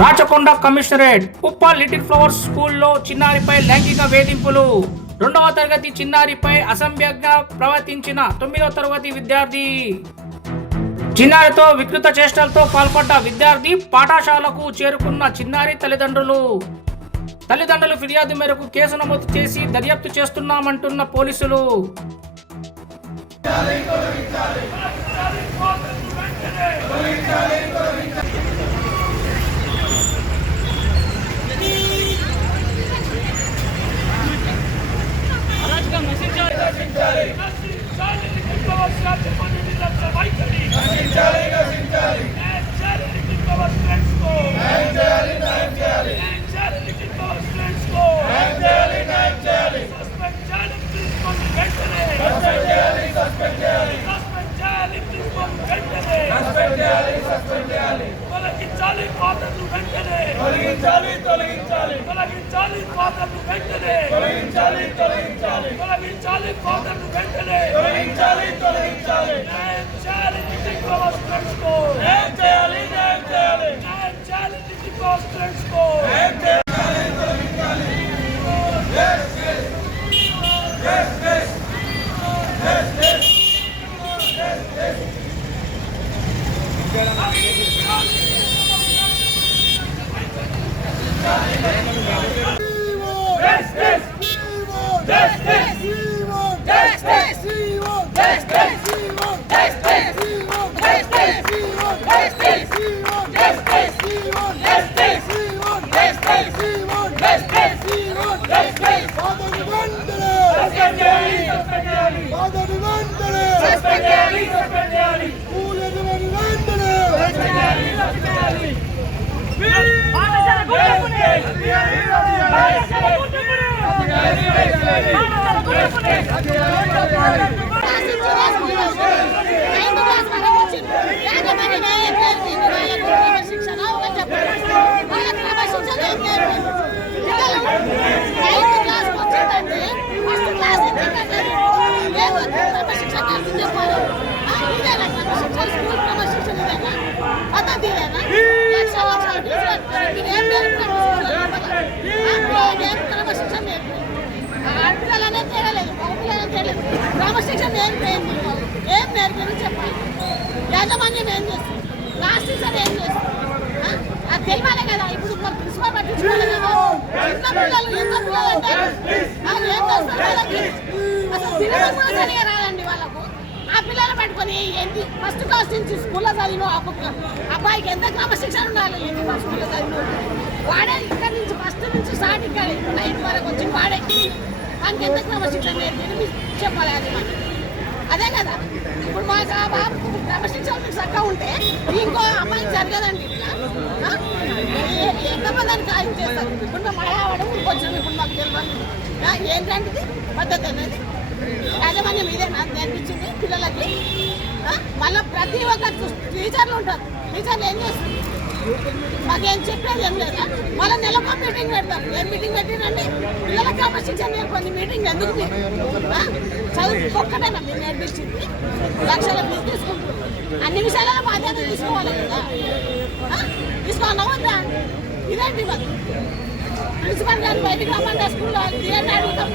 Rachakonda commissionerate ఉప్ప little flowers స్కూల్లో చిన్నారిపై లైంగిక వేధింపులు. 2వ తరగతి చిన్నారిపై అసభ్యంగా ప్రవర్తించిన 9వ తరగతి విద్యార్థి. చిన్నారితో వికృత చేష్టలతో పాల్పడ్డ విద్యార్థి పాఠశాలకు చేరుకున్న చిన్నారి తల్లిదండ్రులు ఫిర్యాదు మేరకు కేసు నమోదు చేసి దర్యాప్తు చేస్తున్నామంటున్న పోలీసులు. క్రమశిక్షణ ఏం నేర్పని చెప్పాలి. యాజమాన్యం ఏం చేస్తుంది, క్లాస్ టీచర్ ఏం చేస్తుంది, అది తెలియాలి కదా. ఇప్పుడు ప్రిన్సిపల్ పట్టించుకోవాలి కదా. చిన్న పిల్లలు అంటారు ఏం చేస్తారు వాళ్ళకి అసలు సిలబస్ కూడా సరిగా రాదండి వాళ్ళకు. ఆ పిల్లలు పట్టుకొని ఏంటి ఫస్ట్ క్లాస్ నుంచి స్కూల్లో చదివిన అబ్బాయికి ఎంత క్రమశిక్షణ ఉండాలి. ఏంటి స్కూల్లో చదివిన వాడే ఇక్కడ నుంచి ఫస్ట్ నుంచి స్టార్ట్ ఇక్కడ 9th వరకు వచ్చి వాడే మనకి ఎంత క్రమశిక్షణ నేర్పి చెప్పాలి. అది మనకి అదే కదా. ఇప్పుడు మా బాబు క్రమశిక్షణ మీకు చక్కగా ఉంటే ఇంకో అమ్మాయికి జరగదండి. ఇట్లా ఎంతమంది అని ఖాయం చేస్తారు. ఇప్పుడు మా మడవాడు ఊరికొచ్చాము. ఇప్పుడు మాకు తెలియదు ఏంటంటే ఇది పద్ధతి అనేది. యాజమాన్యం ఇదే నాకు నేర్పించింది పిల్లలకి. మళ్ళీ ప్రతి ఒక్క టీచర్లు ఉంటారు. టీచర్లు ఏం చేస్తారు, మాకేం చెప్పేది ఏం లేదా. మళ్ళీ నెలకు మీటింగ్ పెడతారు. ఏం మీటింగ్ పెట్టినండి, పిల్లలకి క్రమశిక్షణ నేర్పండి. మీటింగ్ ఎందుకు చదువు ఒక్కటేనా మీరు నేర్పించింది? లక్షల ఫీజు తీసుకుంటారు. అన్ని విషయాలలో బాధ్యత తీసుకోవాలి కదా. తీసుకోవాలా వద్దా? ఇదేంటి మరి ప్రిన్సిపల్ గారు బయటికి రమ్మంటే స్కూల్లో తీయండి అడుగుతాం.